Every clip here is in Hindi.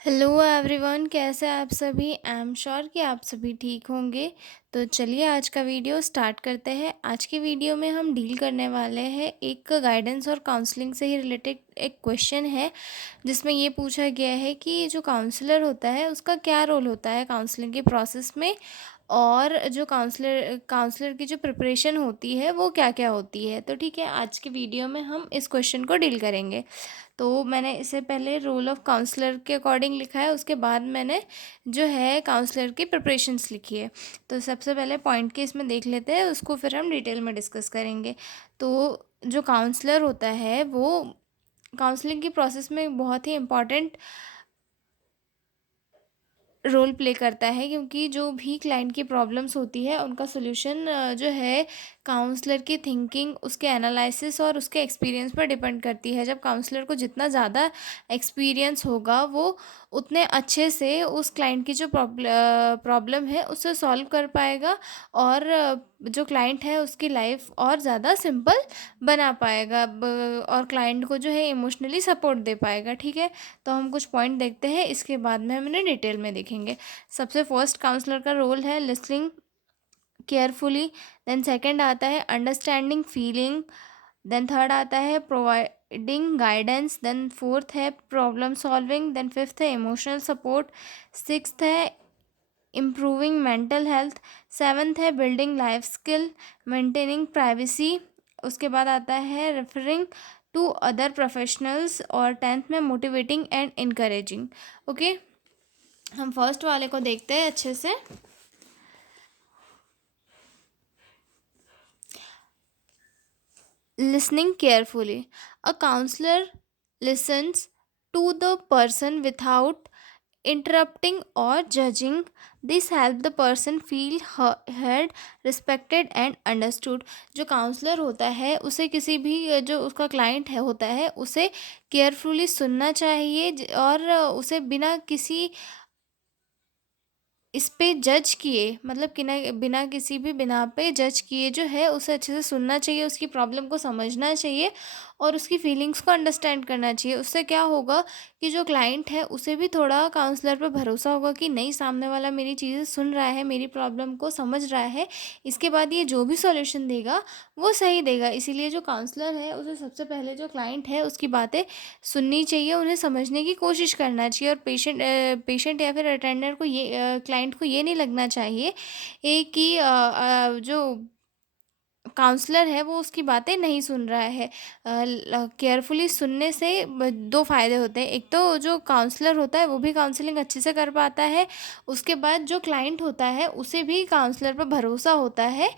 हेलो एवरीवन, कैसे हैं आप सभी। आई एम श्योर कि आप सभी ठीक होंगे। तो चलिए आज का वीडियो स्टार्ट करते हैं। आज के वीडियो में हम डील करने वाले हैं एक गाइडेंस और काउंसलिंग से ही रिलेटेड एक क्वेश्चन है, जिसमें ये पूछा गया है कि जो काउंसलर होता है उसका क्या रोल होता है काउंसलिंग के प्रोसेस में, और जो काउंसलर की जो प्रिपरेशन होती है वो क्या क्या होती है। तो ठीक है, आज के वीडियो में हम इस क्वेश्चन को डील करेंगे। तो मैंने इससे पहले रोल ऑफ काउंसलर के अकॉर्डिंग लिखा है, उसके बाद मैंने जो है काउंसलर की प्रिपरेशंस लिखी है। तो सबसे पहले पॉइंट के इसमें देख लेते हैं, उसको फिर हम डिटेल में डिस्कस करेंगे। तो जो काउंसलर होता है वो काउंसलिंग की प्रोसेस में बहुत ही इम्पॉर्टेंट रोल प्ले करता है, क्योंकि जो भी क्लाइंट की प्रॉब्लम्स होती है उनका सोल्यूशन जो है काउंसलर की थिंकिंग, उसके एनालिसिस और उसके एक्सपीरियंस पर डिपेंड करती है। जब काउंसलर को जितना ज़्यादा एक्सपीरियंस होगा वो उतने अच्छे से उस क्लाइंट की जो प्रॉब्लम है उससे सॉल्व कर पाएगा, और जो क्लाइंट है उसकी लाइफ और ज़्यादा सिंपल बना पाएगा, और क्लाइंट को जो है इमोशनली सपोर्ट दे पाएगा। ठीक है, तो हम कुछ पॉइंट देखते हैं, इसके बाद में हम इन्हें डिटेल में देखेंगे। सबसे फर्स्ट काउंसलर का रोल है लिसनिंग केयरफुली। देन सेकंड आता है अंडरस्टैंडिंग फीलिंग। देन थर्ड आता है प्रोवाइडिंग गाइडेंस। देन फोर्थ है प्रॉब्लम सॉल्विंग। देन फिफ्थ है इमोशनल सपोर्ट। सिक्स्थ है इम्प्रूविंग मेंटल हेल्थ। सेवन्थ है building life skill, maintaining privacy. उसके बाद आता है रेफरिंग टू अदर प्रोफेशनल्स, और टेंथ में मोटिवेटिंग एंड इनकरेजिंग। ओके, हम फर्स्ट वाले को देखते हैं अच्छे से। Listening carefully. A counselor listens to the person without interrupting or judging. This help the person feel heard, respected and understood. जो काउंसलर होता है उसे किसी भी जो उसका क्लाइंट है होता है उसे केयरफुली सुनना चाहिए, और उसे बिना किसी इस पे जज किए, मतलब कि ना बिना किसी भी बिना पे जज किए जो है उसे अच्छे से सुनना चाहिए, उसकी प्रॉब्लम को समझना चाहिए और उसकी फीलिंग्स को अंडरस्टैंड करना चाहिए। उससे क्या होगा कि जो क्लाइंट है उसे भी थोड़ा काउंसलर पे भरोसा होगा कि नहीं, सामने वाला मेरी चीज़ें सुन रहा है, मेरी प्रॉब्लम को समझ रहा है, इसके बाद ये जो भी सॉल्यूशन देगा वो सही देगा। इसीलिए जो काउंसलर है उसे सबसे पहले जो क्लाइंट है उसकी बातें सुननी चाहिए, उन्हें समझने की कोशिश करना चाहिए, और पेशेंट या फिर अटेंडर को ये क्लाइंट को ये नहीं लगना चाहिए कि जो काउंसलर है वो उसकी बातें नहीं सुन रहा है। केयरफुली सुनने से दो फायदे होते हैं। एक तो जो काउंसलर होता है वो भी काउंसलिंग अच्छे से कर पाता है, उसके बाद जो क्लाइंट होता है उसे भी काउंसलर पर भरोसा होता है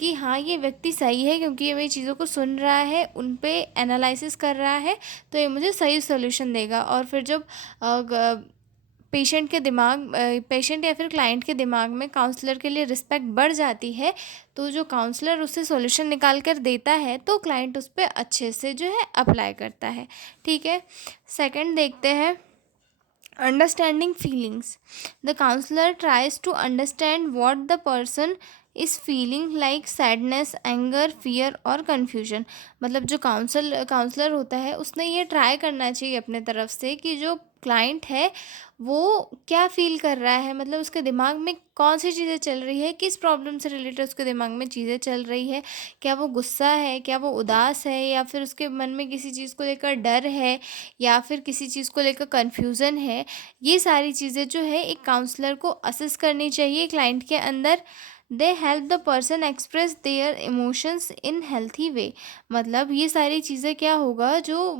कि हाँ, ये व्यक्ति सही है क्योंकि ये मेरी चीज़ों को सुन रहा है, उन पे एनालिसिस कर रहा है, तो ये मुझे सही सोल्यूशन देगा। और फिर जब पेशेंट या फिर क्लाइंट के दिमाग में काउंसलर के लिए रिस्पेक्ट बढ़ जाती है, तो जो काउंसलर उससे सॉल्यूशन निकाल कर देता है तो क्लाइंट उस पर अच्छे से जो है अप्लाई करता है। ठीक है, सेकंड देखते हैं understanding feelings. The counsellor tries to understand what the person is feeling, like sadness, anger, fear और कन्फ्यूजन। मतलब जो काउंसलर होता है उसने ये ट्राई करना चाहिए अपने तरफ से कि जो क्लाइंट है वो क्या फ़ील कर रहा है, मतलब उसके दिमाग में कौन सी चीज़ें चल रही है, किस प्रॉब्लम से रिलेटेड उसके दिमाग में चीज़ें चल रही है। क्या वो गुस्सा है, क्या वो उदास है, या फिर उसके मन में किसी चीज़ को लेकर डर है, या फिर किसी चीज़ को लेकर कन्फ्यूज़न है। ये सारी चीज़ें जो है एक काउंसलर को असेस करनी चाहिए क्लाइंट के अंदर। They help the person express their emotions in healthy way. मतलब ये सारी चीज़ें क्या होगा, जो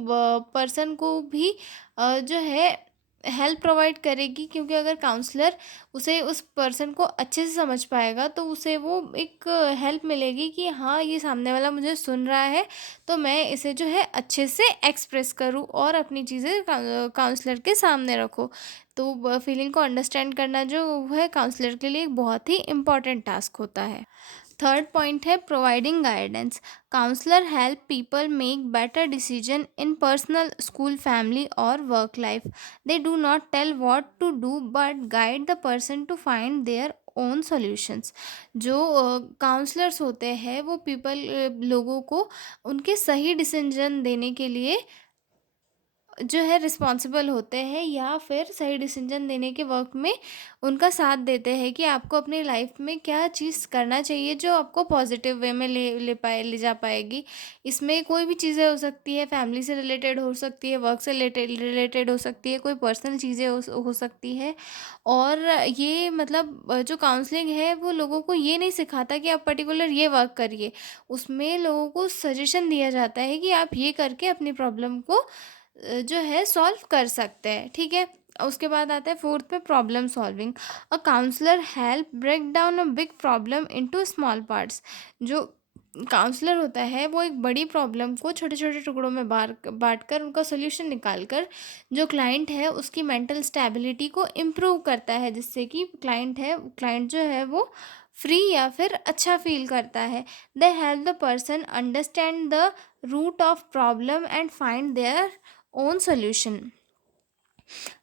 पर्सन को भी जो है हेल्प प्रोवाइड करेगी, क्योंकि अगर काउंसलर उसे उस पर्सन को अच्छे से समझ पाएगा तो उसे वो एक हेल्प मिलेगी कि हाँ, ये सामने वाला मुझे सुन रहा है, तो मैं इसे जो है अच्छे से एक्सप्रेस करूँ और अपनी चीज़ें काउंसलर के सामने रखूँ। तो फीलिंग को अंडरस्टैंड करना जो है काउंसलर के लिए एक बहुत ही इम्पॉर्टेंट टास्क होता है। थर्ड पॉइंट है providing guidance. Counsellor help people make better decision in personal, school, family और work life. They do not tell what to do but guide the person to find their own solutions. जो काउंसलर्स होते हैं वो लोगों को उनके सही डिसीजन देने के लिए जो है रिस्पॉन्सिबल होते हैं या फिर सही डिसीजन देने के वर्क में उनका साथ देते हैं कि आपको अपनी लाइफ में क्या चीज़ करना चाहिए जो आपको पॉजिटिव वे में ले जा पाएगी। इसमें कोई भी चीज़ें हो सकती है, फैमिली से रिलेटेड हो सकती है, वर्क से रिलेटेड हो सकती है, कोई पर्सनल चीज़ें हो सकती है। और ये मतलब जो काउंसलिंग है वो लोगों को ये नहीं सिखाता कि आप पर्टिकुलर ये वर्क करिए। उसमें लोगों को सजेशन दिया जाता है कि आप ये करके अपनी प्रॉब्लम को जो है सॉल्व कर सकते हैं, ठीक है। उसके बाद आता है फोर्थ पे problem solving. A counsellor help break down a big problem into small parts. जो काउंसलर होता है वो एक बड़ी प्रॉब्लम को छोटे छोटे टुकड़ों में बांट कर उनका सोल्यूशन निकाल कर जो क्लाइंट है उसकी मेंटल स्टेबिलिटी को इम्प्रूव करता है, जिससे कि क्लाइंट जो है वो फ्री या फिर अच्छा फील करता है। They help the person understand the root of problem and find their own solution.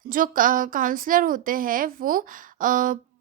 जो काउंसलर होते हैं वो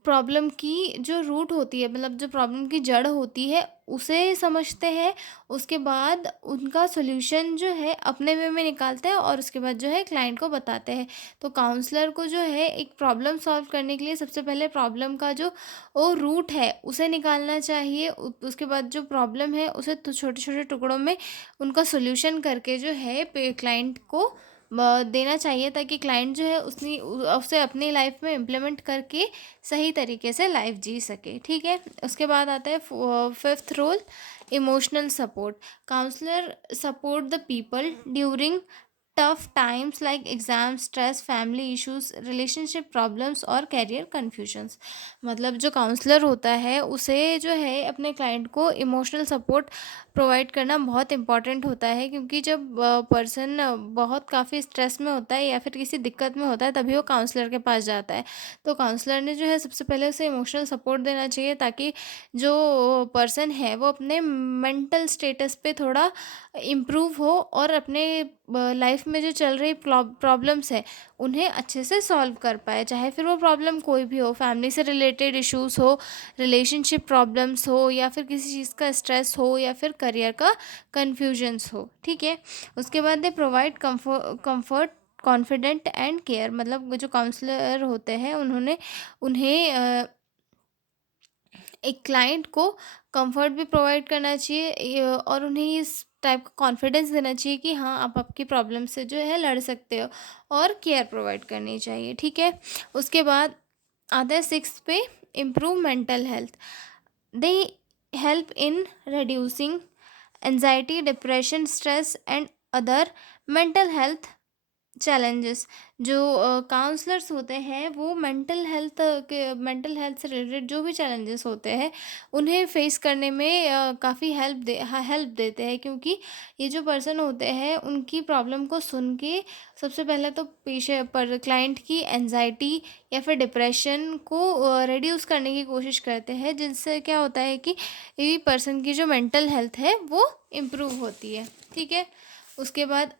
प्रॉब्लम की जो रूट होती है, मतलब जो प्रॉब्लम की जड़ होती है उसे समझते हैं। उसके बाद उनका सॉल्यूशन जो है अपने वे में निकालते हैं और उसके बाद जो है क्लाइंट को बताते हैं। तो काउंसलर को जो है एक प्रॉब्लम सॉल्व करने के लिए सबसे पहले प्रॉब्लम का जो वो रूट है उसे निकालना चाहिए। उसके बाद जो प्रॉब्लम है उसे तो छोटे छोटे टुकड़ों में उनका सॉल्यूशन करके जो है क्लाइंट को देना चाहिए, ताकि क्लाइंट जो है उसे अपनी लाइफ में इम्प्लीमेंट करके सही तरीके से लाइफ जी सके, ठीक है। उसके बाद आता है fifth role, emotional support. Counsellor support the people during tough times like exam stress, family issues, relationship problems और कैरियर कन्फ्यूजन्स। मतलब जो काउंसलर होता है उसे जो है अपने क्लाइंट को इमोशनल सपोर्ट प्रोवाइड करना बहुत इम्पॉर्टेंट होता है, क्योंकि जब पर्सन बहुत काफ़ी स्ट्रेस में होता है या फिर किसी दिक्कत में होता है तभी वो काउंसलर के पास जाता है। तो काउंसलर ने जो है सबसे पहले उसे इमोशनल सपोर्ट देना चाहिए, ताकि जो पर्सन है वो अपने मेंटल स्टेटस पे थोड़ा इम्प्रूव हो और अपने लाइफ में जो चल रही प्रॉब्लम्स है उन्हें अच्छे से सॉल्व कर पाए, चाहे फिर वो प्रॉब्लम कोई भी हो, फैमिली से रिलेटेड इश्यूज़ हो, रिलेशनशिप प्रॉब्लम्स हो, या फिर किसी चीज़ का स्ट्रेस हो, या फिर करियर का कन्फ्यूजन्स हो, ठीक है। उसके बाद they provide comfort, confident and care. मतलब जो काउंसलर होते हैं उन्हें एक क्लाइंट को कंफर्ट भी प्रोवाइड करना चाहिए, और उन्हें इस टाइप का कॉन्फिडेंस देना चाहिए कि हाँ आप आपकी प्रॉब्लम से जो है लड़ सकते हो, और केयर प्रोवाइड करनी चाहिए, ठीक है। उसके बाद आता है सिक्स पे, improve mental health. They help in reducing anxiety, depression, stress and other mental health challenges. जो काउंसलर्स होते हैं वो मेंटल हेल्थ से रिलेटेड जो भी चैलेंजेस होते हैं उन्हें फेस करने में काफ़ी हेल्प देते हैं, क्योंकि ये जो पर्सन होते हैं उनकी प्रॉब्लम को सुन के सबसे पहले तो पेशे पर क्लाइंट की एनजाइटी या फिर डिप्रेशन को रिड्यूस करने की कोशिश करते हैं, जिससे क्या होता है कि ये पर्सन की जो मेंटल हेल्थ है वो इम्प्रूव होती है, ठीक है। उसके बाद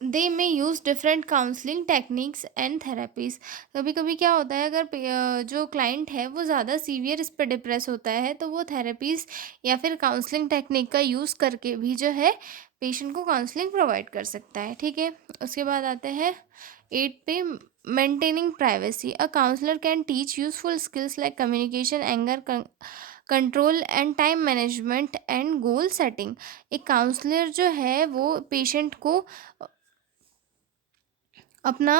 दे में use different counselling techniques and therapies. कभी कभी क्या होता है, अगर जो क्लाइंट है वो ज़्यादा सीवियर इस पर डिप्रेस होता है तो वो थेरेपीज़ या फिर काउंसलिंग टेक्निक का यूज़ करके भी जो है पेशेंट को काउंसलिंग प्रोवाइड कर सकता है, ठीक है। उसके बाद आते हैं एट पे, maintaining privacy. A counsellor can teach useful skills like communication, anger control and time management and goal setting. एक काउंसलर जो है वो पेशेंट को अपना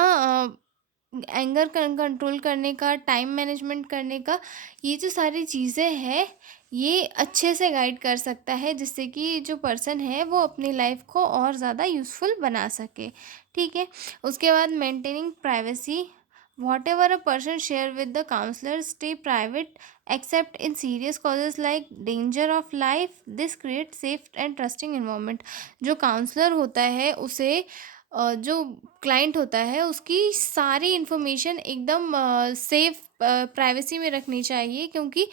एंगर कंट्रोल करने का, टाइम मैनेजमेंट करने का, ये जो सारी चीज़ें हैं ये अच्छे से गाइड कर सकता है, जिससे कि जो पर्सन है वो अपनी लाइफ को और ज़्यादा यूज़फुल बना सके, ठीक है। उसके बाद maintaining privacy. Whatever a person share with the counsellor stay private except in serious causes like danger of life. This create safe and trusting environment. जो काउंसलर होता है उसे जो क्लाइंट होता है उसकी सारी इन्फॉर्मेशन एकदम सेफ प्राइवेसी में रखनी चाहिए, क्योंकि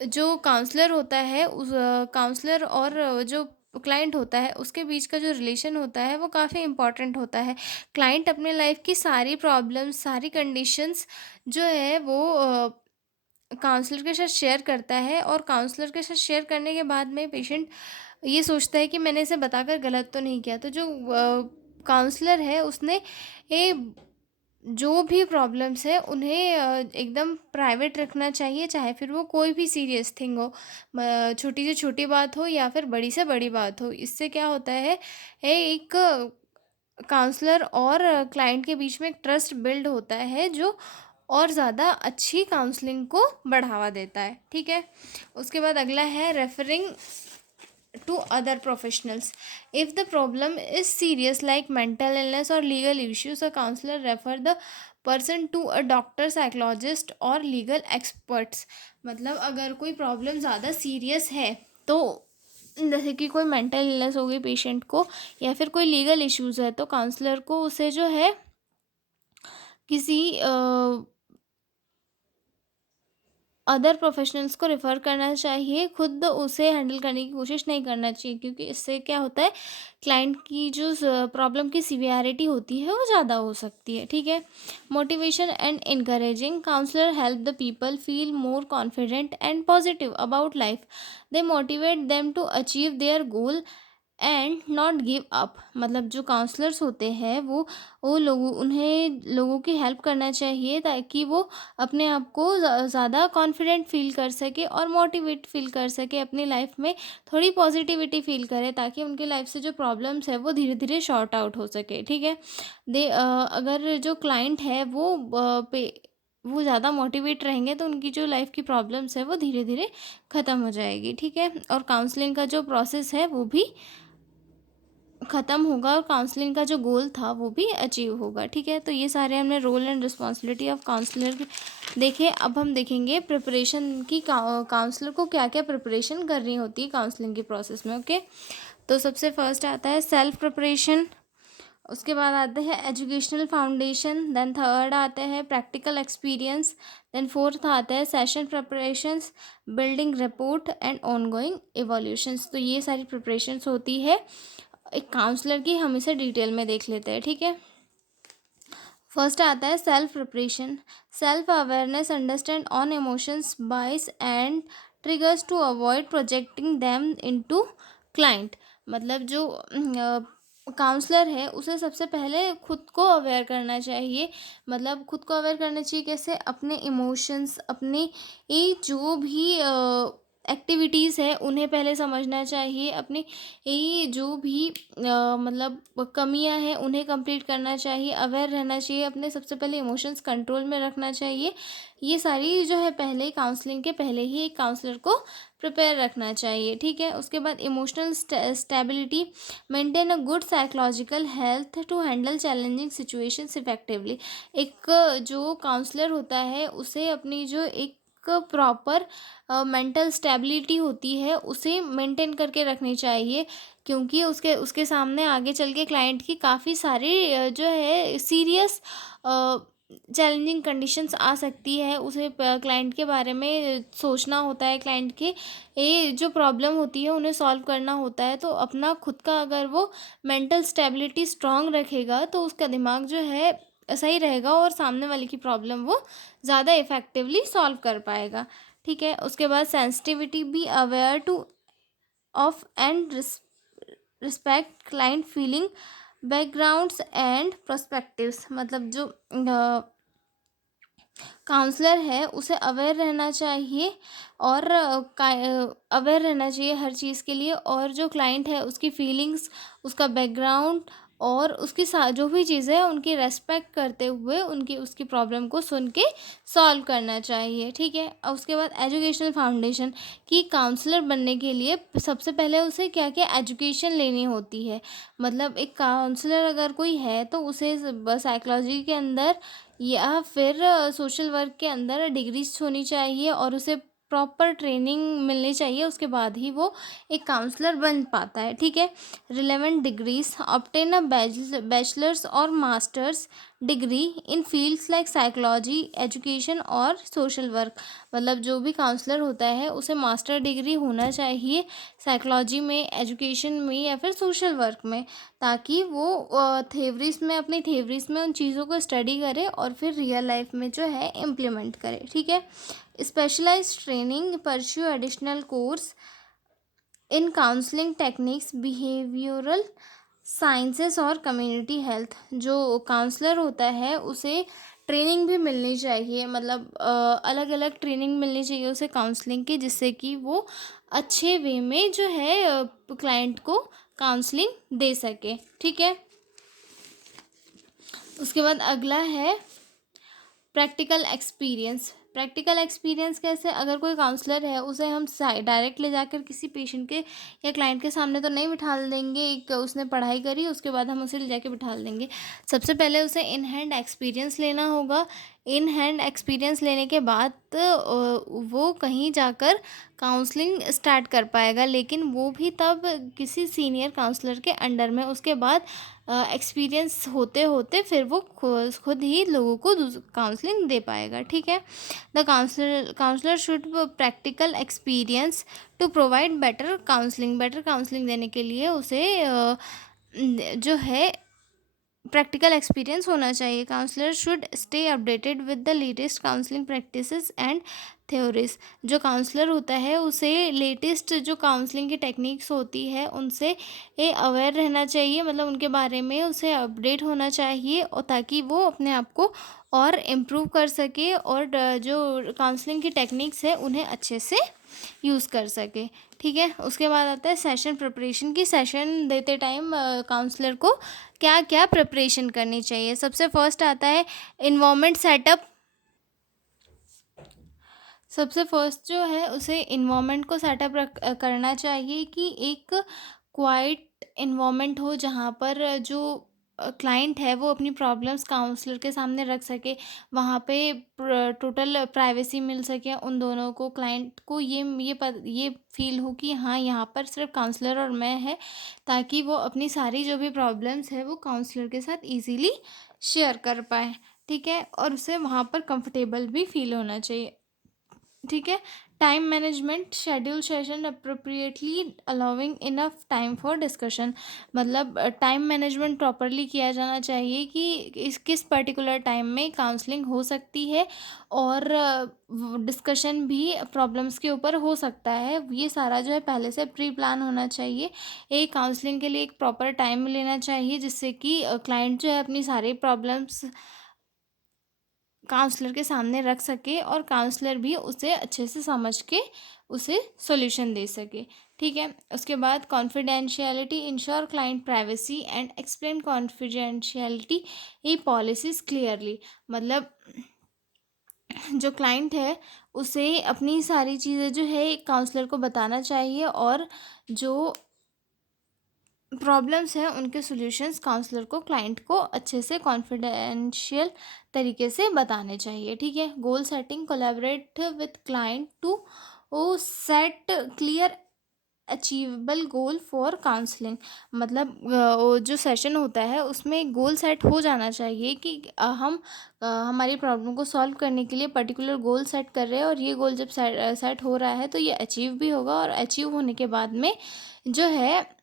जो काउंसलर होता है उस काउंसलर और जो क्लाइंट होता है उसके बीच का जो रिलेशन होता है वो काफ़ी इम्पोर्टेंट होता है। क्लाइंट अपने लाइफ की सारी प्रॉब्लम्स, सारी कंडीशंस जो है वो काउंसलर के साथ शेयर करता है, और काउंसलर के साथ शेयर करने के बाद में पेशेंट ये सोचता है कि मैंने इसे बताकर गलत तो नहीं किया। तो जो काउंसलर है उसने ये जो भी प्रॉब्लम्स है उन्हें एकदम प्राइवेट रखना चाहिए, चाहे फिर वो कोई भी सीरियस थिंग हो, छोटी से छोटी बात हो या फिर बड़ी से बड़ी बात हो। इससे क्या होता है, एक काउंसलर और क्लाइंट के बीच में एक ट्रस्ट बिल्ड होता है जो और ज़्यादा अच्छी काउंसलिंग को बढ़ावा देता है। ठीक है, उसके बाद अगला है referring to other professionals. If the problem is serious like mental illness or legal issues, a counselor refer the person to a doctor, psychologist और legal experts. मतलब अगर कोई प्रॉब्लम ज़्यादा सीरियस है तो जैसे कि कोई मेंटल इलनेस हो गई पेशेंट को या फिर कोई लीगल इश्यूज़ है, तो काउंसलर को उसे जो है किसी अदर प्रोफेशनल्स को रेफ़र करना चाहिए, खुद उसे हैंडल करने की कोशिश नहीं करना चाहिए, क्योंकि इससे क्या होता है, क्लाइंट की जो प्रॉब्लम की सीवियरिटी होती है वो ज़्यादा हो सकती है। ठीक है, motivation and encouraging counsellor help the people feel more confident and positive about life. They motivate them to achieve their goal and not give up. मतलब जो काउंसलर्स होते हैं वो उन्हें लोगों की हेल्प करना चाहिए ताकि वो अपने आप को ज़्यादा कॉन्फिडेंट फील कर सके और मोटिवेट फील कर सके, अपनी लाइफ में थोड़ी पॉजिटिविटी फील करे ताकि उनकी लाइफ से जो प्रॉब्लम्स है वो धीरे धीरे शॉर्ट आउट हो सके। ठीक है, अगर जो क्लाइंट है वो ज़्यादा मोटिवेट रहेंगे तो उनकी जो लाइफ की प्रॉब्लम्स है वो धीरे धीरे ख़त्म हो जाएगी। ठीक है, और काउंसलिंग का जो प्रोसेस है वो भी ख़त्म होगा और काउंसलिंग का जो गोल था वो भी अचीव होगा। ठीक है, तो ये सारे हमने role and responsibility of counsellor देखे। अब हम देखेंगे प्रिपरेशन की, काउंसलर को क्या क्या प्रिपरेशन करनी होती है काउंसलिंग के प्रोसेस में। ओके, तो सबसे फर्स्ट आता है सेल्फ प्रिपरेशन, उसके बाद आते हैं एजुकेशनल फाउंडेशन, देन थर्ड आता है प्रैक्टिकल एक्सपीरियंस, देन फोर्थ आता है session preparations, building report and ongoing evolutions. तो ये सारी प्रिपरेशंस होती है एक काउंसलर की, हम इसे डिटेल में देख लेते हैं। ठीक है, फर्स्ट आता है self preparation, self awareness, understand on emotions, biases and triggers to avoid projecting them into client. मतलब जो काउंसलर है उसे सबसे पहले खुद को अवेयर करना चाहिए। मतलब खुद को अवेयर करना चाहिए कैसे, अपने इमोशंस, अपने ये जो भी एक्टिविटीज़ है उन्हें पहले समझना चाहिए, अपनी ये जो भी मतलब कमियां हैं उन्हें कंप्लीट करना चाहिए, अवेयर रहना चाहिए, अपने सबसे पहले इमोशंस कंट्रोल में रखना चाहिए। ये सारी जो है पहले काउंसलिंग के पहले ही एक काउंसलर को प्रिपेयर रखना चाहिए। ठीक है, उसके बाद emotional stability, maintain a good psychological health to handle challenging situations effectively. एक जो काउंसलर होता है उसे अपनी जो एक प्रॉपर मेंटल स्टेबिलिटी होती है उसे मेंटेन करके रखनी चाहिए, क्योंकि उसके उसके सामने आगे चल के क्लाइंट की काफ़ी सारी जो है सीरियस चैलेंजिंग कंडीशंस आ सकती है। उसे क्लाइंट के बारे में सोचना होता है, क्लाइंट के ये जो प्रॉब्लम होती है उन्हें सॉल्व करना होता है। तो अपना खुद का अगर वो मेंटल स्टेबिलिटी स्ट्रांग रखेगा तो उसका दिमाग जो है सही रहेगा और सामने वाले की प्रॉब्लम वो ज़्यादा इफ़ेक्टिवली सॉल्व कर पाएगा। ठीक है, उसके बाद sensitivity, be aware two of and respect client feeling, backgrounds and perspectives. मतलब जो काउंसलर है उसे अवेयर रहना चाहिए और अवेयर रहना चाहिए हर चीज़ के लिए, और जो क्लाइंट है उसकी फीलिंग्स, उसका बैकग्राउंड और उसकी जो भी चीज़ें हैं उनकी रेस्पेक्ट करते हुए उनकी उसकी प्रॉब्लम को सुन के सॉल्व करना चाहिए। ठीक है, और उसके बाद एजुकेशनल फाउंडेशन कि काउंसलर बनने के लिए सबसे पहले उसे क्या क्या एजुकेशन लेनी होती है। मतलब एक काउंसलर अगर कोई है तो उसे साइकोलॉजी के अंदर या फिर सोशल वर्क के अंदर डिग्रीज होनी चाहिए और उसे प्रॉपर ट्रेनिंग मिलनी चाहिए, उसके बाद ही वो एक काउंसलर बन पाता है। ठीक है, relevant degrees, obtain a bachelors और masters degree in fields like psychology, education और सोशल वर्क। मतलब जो भी काउंसलर होता है उसे मास्टर डिग्री होना चाहिए साइकोलॉजी में, एजुकेशन में या फिर सोशल वर्क में, ताकि वो थेवरीज में, अपनी थेवरीज में उन चीज़ों को स्टडी करे और फिर रियल लाइफ में जो है इम्प्लीमेंट करे। ठीक है, specialised training, pursue additional course in counselling techniques, behavioural sciences और कम्युनिटी हेल्थ, जो काउंसलर होता है उसे ट्रेनिंग भी मिलनी चाहिए, मतलब अलग अलग ट्रेनिंग मिलनी चाहिए उसे काउंसलिंग की, जिससे कि वो अच्छे वे में जो है क्लाइंट को काउंसलिंग दे सके। ठीक है, उसके बाद अगला है प्रैक्टिकल एक्सपीरियंस। प्रैक्टिकल एक्सपीरियंस कैसे, अगर कोई काउंसलर है उसे हम डायरेक्ट ले जाकर किसी पेशेंट के या क्लाइंट के सामने तो नहीं बिठा देंगे, एक उसने पढ़ाई करी उसके बाद हम उसे ले जाके बिठा देंगे। सबसे पहले उसे इन हैंड एक्सपीरियंस लेना होगा। इन हैंड एक्सपीरियंस लेने के बाद वो कहीं जाकर काउंसलिंग स्टार्ट कर पाएगा, लेकिन वो भी तब किसी सीनियर काउंसलर के अंडर में। उसके बाद एक्सपीरियंस होते होते फिर वो खुद ही लोगों को काउंसलिंग दे पाएगा। ठीक है, the counsellor should practical experience to provide better counselling. Better counselling देने के लिए उसे जो है प्रैक्टिकल एक्सपीरियंस होना चाहिए। Counsellor should stay updated with the latest counselling practices and theories. जो काउंसलर होता है उसे लेटेस्ट जो काउंसलिंग की टेक्निक्स होती है उनसे अवेयर रहना चाहिए, मतलब उनके बारे में उसे अपडेट होना चाहिए, और ताकि वो अपने आप को और इम्प्रूव कर सके और जो काउंसलिंग की टेक्निक्स है उन्हें अच्छे से यूज़ कर सके। ठीक है, उसके बाद आता है सेशन प्रिपरेशन की। सेशन देते टाइम काउंसलर को क्या क्या प्रिपरेशन करनी चाहिए। सबसे फर्स्ट आता है इन्वायरमेंट सेटअप। सबसे फर्स्ट जो है उसे इन्वायरमेंट को सेटअप करना चाहिए कि एक क्वाइट इन्वायरमेंट हो जहाँ पर जो क्लाइंट है वो अपनी प्रॉब्लम्स काउंसलर के सामने रख सके। वहाँ पे टोटल प्राइवेसी मिल सके उन दोनों को, क्लाइंट को ये फील हो कि हाँ यहाँ पर सिर्फ काउंसलर और मैं है, ताकि वो अपनी सारी जो भी प्रॉब्लम्स है वो काउंसलर के साथ इजीली शेयर कर पाए। ठीक है, और उसे वहाँ पर कंफर्टेबल भी फील होना चाहिए। ठीक है, time management, schedule session appropriately allowing enough time for discussion. मतलब टाइम मैनेजमेंट प्रॉपरली किया जाना चाहिए कि किस पर्टिकुलर टाइम में काउंसलिंग हो सकती है, और डिस्कशन भी प्रॉब्लम्स के ऊपर हो सकता है। ये सारा जो है पहले से प्री प्लान होना चाहिए। एक काउंसलिंग के लिए एक प्रॉपर टाइम लेना चाहिए, जिससे कि क्लाइंट जो है अपनी सारी प्रॉब्लम्स काउंसलर के सामने रख सके और काउंसलर भी उसे अच्छे से समझ के उसे सॉल्यूशन दे सके। ठीक है, उसके बाद confidentiality, ensure client privacy and explain confidentiality ये पॉलिसीज क्लियरली। मतलब जो क्लाइंट है उसे अपनी सारी चीज़ें जो है काउंसलर को बताना चाहिए, और जो प्रॉब्लम्स हैं उनके सॉल्यूशंस काउंसलर को क्लाइंट को अच्छे से कॉन्फिडेंशियल तरीके से बताने चाहिए। ठीक है, goal setting, collaborate with client to set clear achievable goal for counselling. मतलब वो जो सेशन होता है उसमें एक गोल सेट हो जाना चाहिए कि हम हमारी प्रॉब्लम को सॉल्व करने के लिए पर्टिकुलर गोल सेट कर रहे हैं, और ये गोल जब सेट हो रहा है तो ये अचीव भी होगा, और अचीव होने के बाद में जो है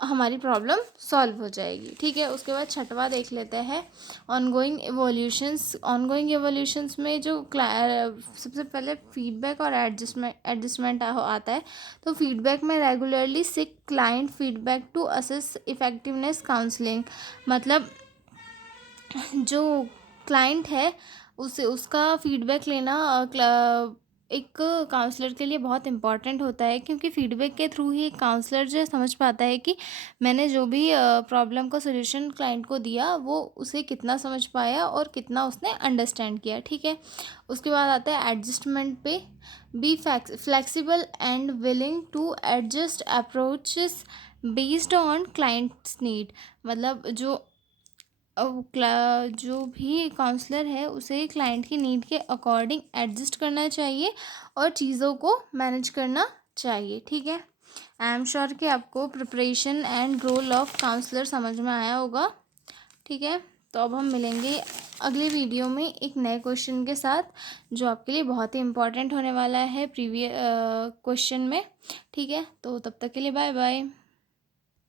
हमारी प्रॉब्लम सॉल्व हो जाएगी। ठीक है, उसके बाद छठवा देख लेते हैं ऑनगोइंग एवोल्यूशंस। ऑनगोइंग एवोल्यूशंस में जो सबसे पहले फीडबैक और एडजस्टमेंट आता है। तो फीडबैक में regularly seek client feedback to assess effectiveness counselling. मतलब जो क्लाइंट है उसे उसका फीडबैक लेना एक काउंसलर के लिए बहुत इम्पॉर्टेंट होता है, क्योंकि फीडबैक के थ्रू ही एक काउंसलर जो है समझ पाता है कि मैंने जो भी प्रॉब्लम का सॉल्यूशन क्लाइंट को दिया वो उसे कितना समझ पाया और कितना उसने अंडरस्टैंड किया। ठीक है, उसके बाद आता है एडजस्टमेंट पे। Be flexible and willing to adjust approaches based on clients need. मतलब जो भी काउंसलर है उसे क्लाइंट की नीड के अकॉर्डिंग एडजस्ट करना चाहिए और चीज़ों को मैनेज करना चाहिए। ठीक है, आई एम श्योर कि आपको preparation and role of counsellor समझ में आया होगा। ठीक है, तो अब हम मिलेंगे अगले वीडियो में एक नए क्वेश्चन के साथ, जो आपके लिए बहुत ही इम्पोर्टेंट होने वाला है प्रीवियस क्वेश्चन में। ठीक है, तो तब तक के लिए बाय बाय।